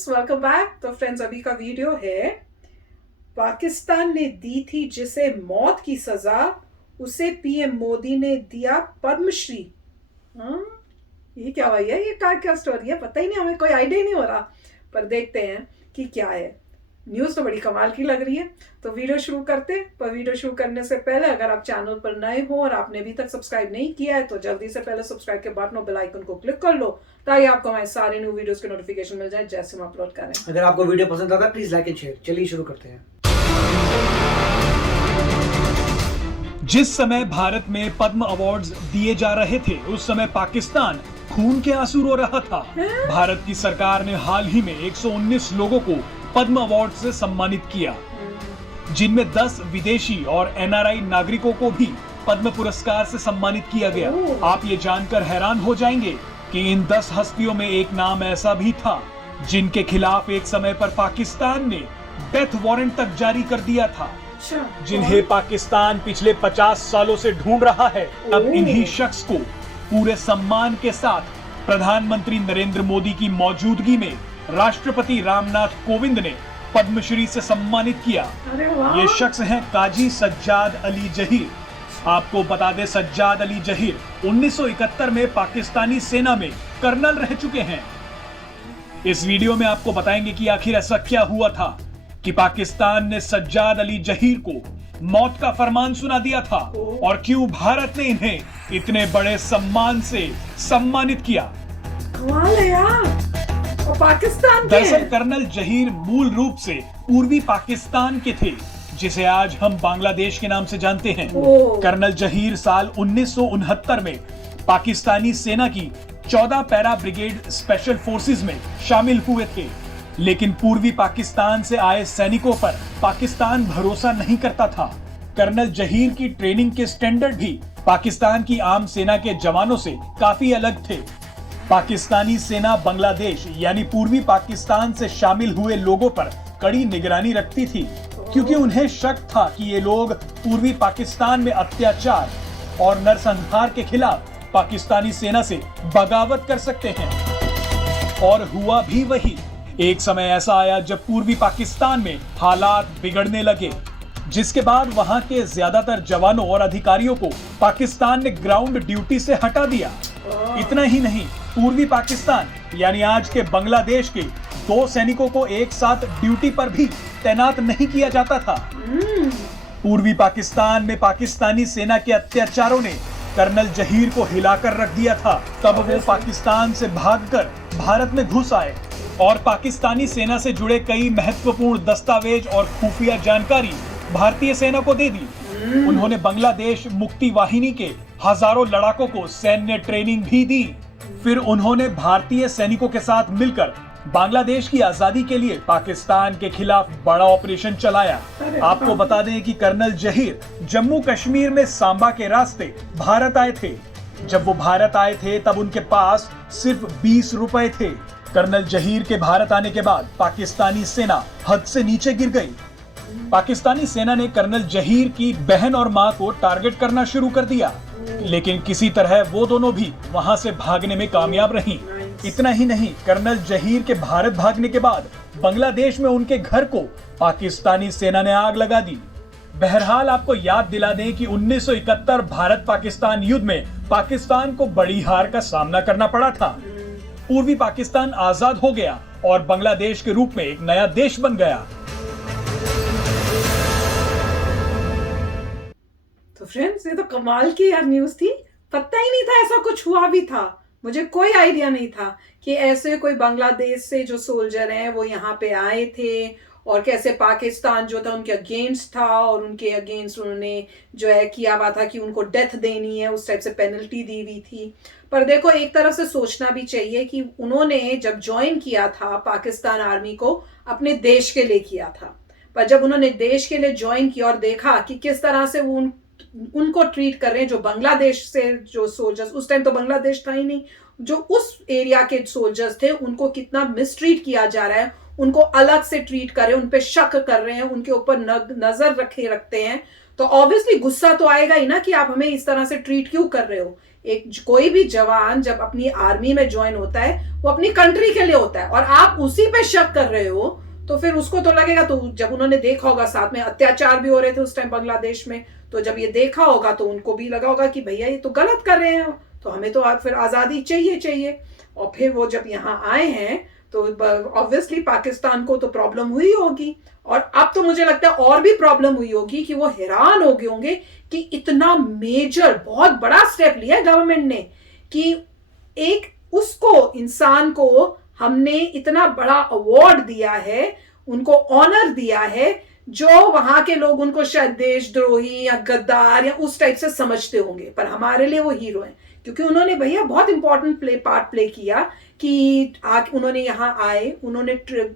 Friends, welcome back. तो friends, अभी का वीडियो है पाकिस्तान ने दी थी जिसे मौत की सजा, उसे पीएम मोदी ने दिया पद्मश्री। हाँ, ये क्या भैया, ये क्या स्टोरी है, पता ही नहीं, हमें कोई आइडिया नहीं हो रहा। पर देखते हैं कि क्या है। न्यूज़ तो बड़ी कमाल की लग रही है। तो वीडियो शुरू करते हैं। पर वीडियो शुरू करने से पहले अगर आप चैनल पर नए हो और आपने अभी तक सब्सक्राइब नहीं किया है तो जल्दी से पहले सब्सक्राइब के बटन और बेल आइकन को क्लिक कर लो ताकि आपको हमारे सारे न्यू वीडियोस के नोटिफिकेशन मिल जाए जैसे हम अपलोड करें। अगर आपको वीडियो पसंद आता है प्लीज लाइक एंड शेयर। चलिए शुरू करते हैं। जिस समय भारत में पद्म अवार्ड्स दिए जा रहे थे उस समय पाकिस्तान खून के आंसू रो रहा था। भारत की सरकार ने हाल ही में 119 लोगों को पद्म अवार्ड से सम्मानित किया, जिनमें 10 विदेशी और एनआरआई नागरिकों को भी पद्म पुरस्कार से सम्मानित किया गया। आप ये जानकर हैरान हो जाएंगे कि इन 10 हस्तियों में एक नाम ऐसा भी था जिनके खिलाफ एक समय पर पाकिस्तान ने डेथ वारंट तक जारी कर दिया था, जिन्हें पाकिस्तान पिछले 50 सालों से ढूंढ रहा है। अब इन्हीं शख्स को पूरे सम्मान के साथ प्रधानमंत्री नरेंद्र मोदी की मौजूदगी में राष्ट्रपति रामनाथ कोविंद ने पद्मश्री से सम्मानित किया। ये शख्स हैं काजी सज्जाद अली जहीर। आपको बता दें, सज्जाद अली जहीर 1971 में पाकिस्तानी सेना में कर्नल रह चुके हैं। इस वीडियो में आपको बताएंगे कि आखिर ऐसा क्या हुआ था कि पाकिस्तान ने सज्जाद अली जहीर को मौत का फरमान सुना दिया था और क्यों भारत ने इन्हें इतने बड़े सम्मान से सम्मानित किया। कमाल है यार। और पाकिस्तान के दरअसल कर्नल जहीर मूल रूप से पूर्वी पाकिस्तान के थे, जिसे आज हम बांग्लादेश के नाम से जानते हैं। कर्नल जहीर साल 1969 में पाकिस्तानी सेना की 14 पैरा ब्रिगेड स्पेशल फोर्सेस में शामिल हुए थे, लेकिन पूर्वी पाकिस्तान से आए सैनिकों पर पाकिस्तान भरोसा नहीं करता था। कर्नल जहीर की ट्रेनिंग के स्टैंडर्ड भी पाकिस्तान की आम सेना के जवानों से काफी अलग थे। पाकिस्तानी सेना बांग्लादेश यानी पूर्वी पाकिस्तान से शामिल हुए लोगों पर कड़ी निगरानी रखती थी, क्योंकि उन्हें शक था कि ये लोग पूर्वी पाकिस्तान में अत्याचार और नरसंहार के खिलाफ पाकिस्तानी सेना से बगावत कर सकते हैं। और हुआ भी वही। एक समय ऐसा आया जब पूर्वी पाकिस्तान में हालात बिगड़ने लगे, जिसके बाद वहां के ज्यादातर जवानों और अधिकारियों को पाकिस्तान ने ग्राउंड ड्यूटी से हटा दिया। इतना ही नहीं, पूर्वी पाकिस्तान यानी आज के बांग्लादेश के 2 सैनिकों को एक साथ ड्यूटी पर भी तैनात नहीं किया जाता था। पूर्वी पाकिस्तान में पाकिस्तानी सेना के अत्याचारों ने कर्नल जहीर को हिलाकर रख दिया था। तब वो पाकिस्तान से भागकर भारत में घुस आए और पाकिस्तानी सेना से जुड़े कई महत्वपूर्ण दस्तावेज और खुफिया जानकारी भारतीय सेना को दे दी। उन्होंने बांग्लादेश मुक्ति वाहिनी के हजारों लड़ाकों को सैन्य ट्रेनिंग भी दी। फिर उन्होंने भारतीय सैनिकों के साथ मिलकर बांग्लादेश की आजादी के लिए पाकिस्तान के खिलाफ बड़ा ऑपरेशन चलाया। आपको बता दें कि कर्नल जहीर जम्मू कश्मीर में सांबा के रास्ते भारत आए थे। जब वो भारत आए थे तब उनके पास सिर्फ 20 रुपए थे। कर्नल जहीर के भारत आने के बाद पाकिस्तानी सेना हद से नीचे गिर गई। पाकिस्तानी सेना ने कर्नल जहीर की बहन और मां को टारगेट करना शुरू कर दिया, लेकिन किसी तरह वो दोनों भी वहां से भागने में कामयाब रहीं। इतना ही नहीं, कर्नल जहीर के भारत भागने के बाद बांग्लादेश में उनके घर को पाकिस्तानी सेना ने आग लगा दी। बहरहाल आपको याद दिला दें कि 1971 भारत पाकिस्तान युद्ध में पाकिस्तान को बड़ी हार का सामना करना पड़ा था। पूर्वी पाकिस्तान आजाद हो गया और बांग्लादेश के रूप में एक नया देश बन गया। तो फ्रेंड्स, ये तो कमाल की यार न्यूज़ थी। पता ही नहीं था ऐसा कुछ हुआ भी था। मुझे कोई आइडिया नहीं था कि ऐसे कोई बांग्लादेश से जो सोल्जर हैं वो यहाँ पे आए थे और कैसे पाकिस्तान जो था उनके अगेंस्ट था और उनके अगेंस्ट उन्होंने जो है किया हुआ था कि उनको डेथ देनी है, उस टाइप से पेनल्टी दी हुई थी। पर देखो, एक तरफ से सोचना भी चाहिए कि उन्होंने जब ज्वाइन किया था पाकिस्तान आर्मी को अपने देश के लिए किया था, पर जब उन्होंने देश के लिए ज्वाइन किया और देखा कि किस तरह से वो उनको ट्रीट कर रहे हैं, जो बांग्लादेश से जो सोल्जर्स, उस टाइम तो बांग्लादेश था ही नहीं, जो उस एरिया के सोल्जर्स थे उनको कितना मिसट्रीट किया जा रहा है, उनको अलग से ट्रीट कर रहे हैं, उन पे शक कर रहे हैं, उनके ऊपर नजर रखते हैं, तो ऑब्वियसली गुस्सा तो आएगा ही ना कि आप हमें इस तरह से ट्रीट क्यों कर रहे हो। कोई भी जवान जब अपनी आर्मी में ज्वाइन होता है वो अपनी कंट्री के लिए होता है, और आप उसी पे शक कर रहे हो तो फिर उसको तो लगेगा। तो जब उन्होंने देखा होगा साथ में अत्याचार भी हो रहे थे उस टाइम बांग्लादेश में, तो जब ये देखा होगा तो उनको भी लगा होगा कि भैया ये तो गलत कर रहे हैं, तो हमें तो फिर आजादी चाहिए। और फिर वो जब यहाँ आए हैं तो ऑब्वियसली पाकिस्तान को तो प्रॉब्लम हुई होगी, और अब तो मुझे लगता है और भी प्रॉब्लम हुई होगी कि वो हैरान हो गए होंगे कि इतना मेजर बहुत बड़ा स्टेप लिया गवर्नमेंट ने, कि एक उसको इंसान को हमने इतना बड़ा अवार्ड दिया है, उनको ऑनर दिया है, जो वहां के लोग उनको शायद देशद्रोही या गद्दार या उस टाइप से समझते होंगे, पर हमारे लिए वो हीरो हैं, क्योंकि उन्होंने भैया बहुत इंपॉर्टेंट पार्ट प्ले किया कि उन्होंने यहाँ आए, उन्होंने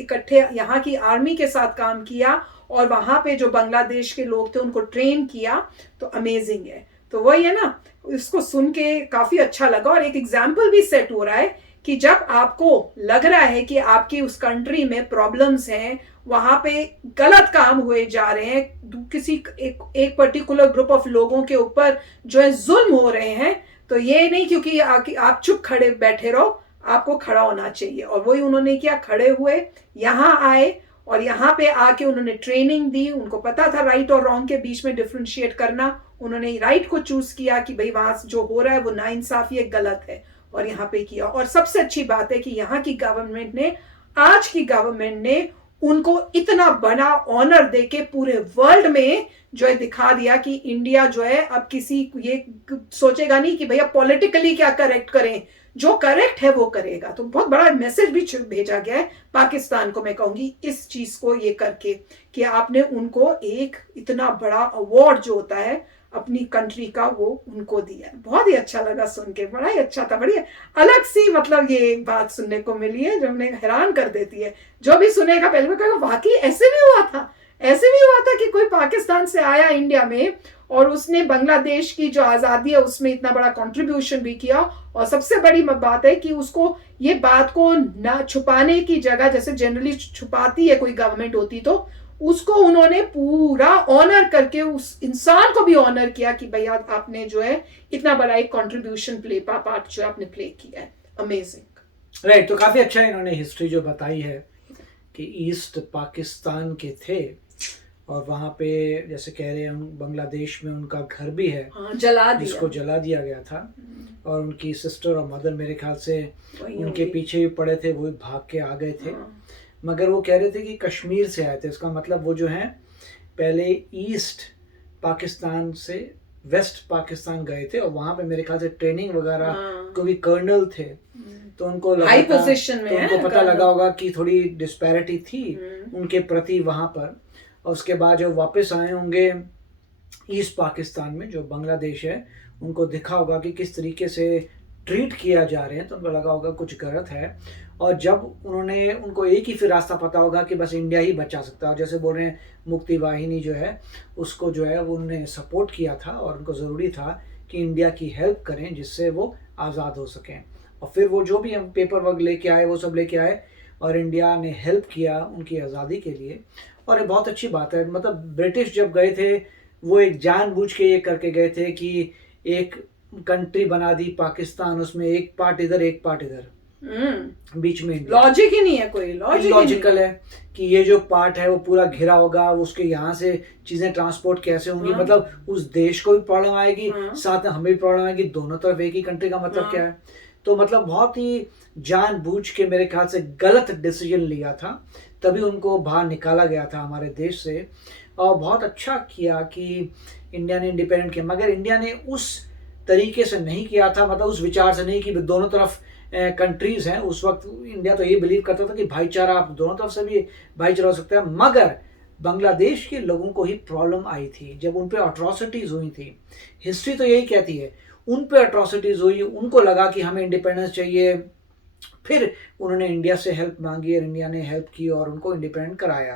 इकट्ठे यहाँ की आर्मी के साथ काम किया, और वहां पे जो बांग्लादेश के लोग थे उनको ट्रेन किया, तो अमेजिंग है। तो वही है ना, इसको सुन के काफी अच्छा लगा, और एक एग्जाम्पल भी सेट हो रहा है कि जब आपको लग रहा है कि आपकी उस कंट्री में प्रॉब्लम्स हैं, वहां पे गलत काम हुए जा रहे हैं, किसी एक पर्टिकुलर ग्रुप ऑफ लोगों के ऊपर जो है जुल्म हो रहे हैं, तो ये नहीं क्योंकि आप चुप खड़े बैठे रहो, आपको खड़ा होना चाहिए। और वही उन्होंने किया, खड़े हुए, यहाँ आए, और यहाँ पे आके उन्होंने ट्रेनिंग दी, उनको पता था राइट और रॉन्ग के बीच में डिफ्रेंशिएट करना, उन्होंने राइट को चूज किया कि भाई वहां जो हो रहा है वो नाइंसाफी है, गलत है, और यहाँ पे किया। और सबसे अच्छी बात है कि यहाँ की गवर्नमेंट ने, आज की गवर्नमेंट ने उनको इतना बड़ा ऑनर देके पूरे वर्ल्ड में जो है दिखा दिया कि इंडिया जो है अब किसी ये सोचेगा नहीं कि भैया पॉलिटिकली क्या करेक्ट करें, जो करेक्ट है वो करेगा। तो बहुत बड़ा मैसेज भी भेजा गया है पाकिस्तान को, मैं कहूंगी इस चीज को ये करके, कि आपने उनको एक इतना बड़ा अवार्ड जो होता है अपनी कंट्री का वो उनको दिया। बहुत ही अच्छा लगा सुन के, बड़ा ही अच्छा था, बड़ी अलग सी मतलब ये एक बात सुनने को मिली है जो हमें हैरान कर देती है। जो भी सुनेगा पहले में कहेगा वाकई ऐसे भी हुआ था, ऐसे भी हुआ था कि कोई पाकिस्तान से आया इंडिया में और उसने बांग्लादेश की जो आजादी है उसमें इतना बड़ा कंट्रीब्यूशन भी किया। और सबसे बड़ी बात है कि उसको ये बात को ना छुपाने की जगह, जैसे जनरली छुपाती है कोई गवर्नमेंट होती, तो उसको उन्होंने पूरा ऑनर करके उस इंसान को भी ऑनर किया कि भैया आपने जो है इतना बड़ा एक कंट्रीब्यूशन पार्ट जो आपने प्ले किया है। Amazing, right. तो काफी अच्छा इन्होंने हिस्ट्री जो बताई है कि ईस्ट पाकिस्तान के थे, और वहाँ पे जैसे कह रहे हैं बांग्लादेश में उनका घर भी है, जला दिया, जिसको जला दिया गया था, और उनकी सिस्टर और मदर मेरे ख्याल से उनके पीछे भी पड़े थे, वो भाग के आ गए थे। मगर वो कह रहे थे कि कश्मीर से आए थे, इसका मतलब वो जो हैं पहले ईस्ट पाकिस्तान से वेस्ट पाकिस्तान गए थे, और वहाँ पे मेरे ख्याल से ट्रेनिंग वगैरह, क्योंकि कर्नल थे तो उनको हाई पोजीशन में, तो उनको पता लगा होगा कि थोड़ी डिस्पैरिटी थी उनके प्रति वहाँ पर। और उसके बाद जब वापस आए होंगे ईस्ट पाकिस्तान में, जो बांग्लादेश है, उनको दिखा होगा कि किस तरीके से ट्रीट किया जा रहे हैं, तो उनको लगा होगा कुछ गलत है। और जब उनको एक ही फिर रास्ता पता होगा कि बस इंडिया ही बचा सकता है, और जैसे बोल रहे हैं मुक्ति वाहिनी जो है उसको जो है वो उन्होंने सपोर्ट किया था, और उनको ज़रूरी था कि इंडिया की हेल्प करें जिससे वो आज़ाद हो सकें। और फिर वो जो भी हम पेपर वर्क लेके आए वो सब लेके आए, और इंडिया ने हेल्प किया उनकी आज़ादी के लिए। और ये बहुत अच्छी बात है, मतलब ब्रिटिश जब गए थे वो एक जानबूझ के ये करके गए थे कि एक कंट्री बना दी पाकिस्तान, उसमें एक पार्ट इधर एक पार्ट इधर, बीच में लॉजिक ही नहीं है, कोई लॉजिकल है कि ये जो पार्ट है वो पूरा घिरा होगा, उसके यहाँ से चीजें ट्रांसपोर्ट कैसे होंगी, मतलब उस देश को भी प्रॉब्लम आएगी, साथ में हमें भी प्रॉब्लम आएगी, दोनों तरफ एक ही कंट्री का मतलब क्या है। तो मतलब बहुत ही जानबूझ के मेरे ख्याल से गलत डिसीजन लिया था, तभी उनको बाहर निकाला गया था हमारे देश से। और बहुत अच्छा किया कि इंडिया ने इंडिपेंडेंट किया, मगर इंडिया ने उस तरीके से नहीं किया था, मतलब उस विचार से नहीं कि दोनों तरफ कंट्रीज हैं। उस वक्त इंडिया तो ये बिलीव करता था कि भाईचारा, आप दोनों तरफ से भी भाईचारा हो सकता है। मगर बांग्लादेश के लोगों को ही प्रॉब्लम आई थी जब उन पर अट्रॉसिटीज हुई थी। हिस्ट्री तो यही कहती है, उन पर अट्रॉसिटीज हुई, उनको लगा कि हमें इंडिपेंडेंस चाहिए, फिर उन्होंने इंडिया से हेल्प मांगी और इंडिया ने हेल्प की और उनको इंडिपेंडेंट कराया।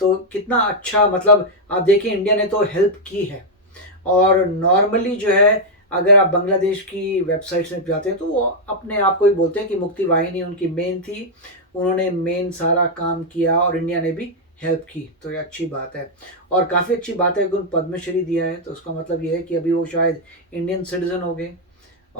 तो कितना अच्छा, मतलब आप देखिए इंडिया ने तो हेल्प की है। और नॉर्मली जो है अगर आप बांग्लादेश की वेबसाइट्स में जाते हैं तो वो अपने आप को ही बोलते हैं कि मुक्ति वाहिनी उनकी मेन थी, उन्होंने मेन सारा काम किया और इंडिया ने भी हेल्प की। तो ये अच्छी बात है, और काफ़ी अच्छी बात है कि उनको पद्मश्री दिया है, तो उसका मतलब ये है कि अभी वो शायद इंडियन सिटीजन हो गए।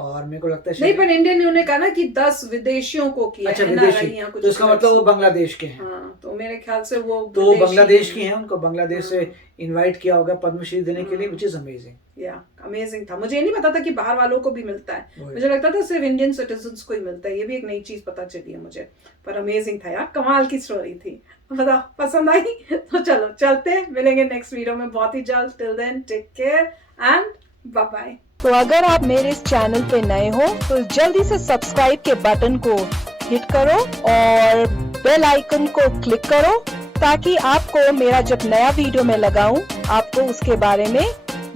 और मेरे को लगता है नहीं, पर इंडियन ने कहा ना कि 10 विदेशियों को किया। अच्छा, विदेशी, तो इसका मतलब वो बांग्लादेश के हैं। हाँ, तो मेरे ख्याल से वो तो बांग्लादेश की हैं, उनको बांग्लादेश से इनवाइट किया होगा पद्मश्री देने के लिए, विच इज अमेजिंग। या अमेजिंग था। मुझे ये नहीं पता था कि बाहर वालों को भी मिलता है, मुझे लगता था सिर्फ इंडियन सिटीजन्स को ही मिलता है। ये भी एक नई चीज पता चली है मुझे, पर अमेजिंग था यार, कमाल की स्टोरी थी। बताओ पसंद आई? तो चलो चलते हैं, मिलेंगे नेक्स्ट वीडियो में बहुत ही जल्द। Till then take care and bye bye. तो अगर आप मेरे इस चैनल पे नए हो तो जल्दी से सब्सक्राइब के बटन को हिट करो और बेल आइकन को क्लिक करो, ताकि आपको मेरा जब नया वीडियो मैं लगाऊं आपको उसके बारे में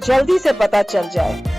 जल्दी से पता चल जाए।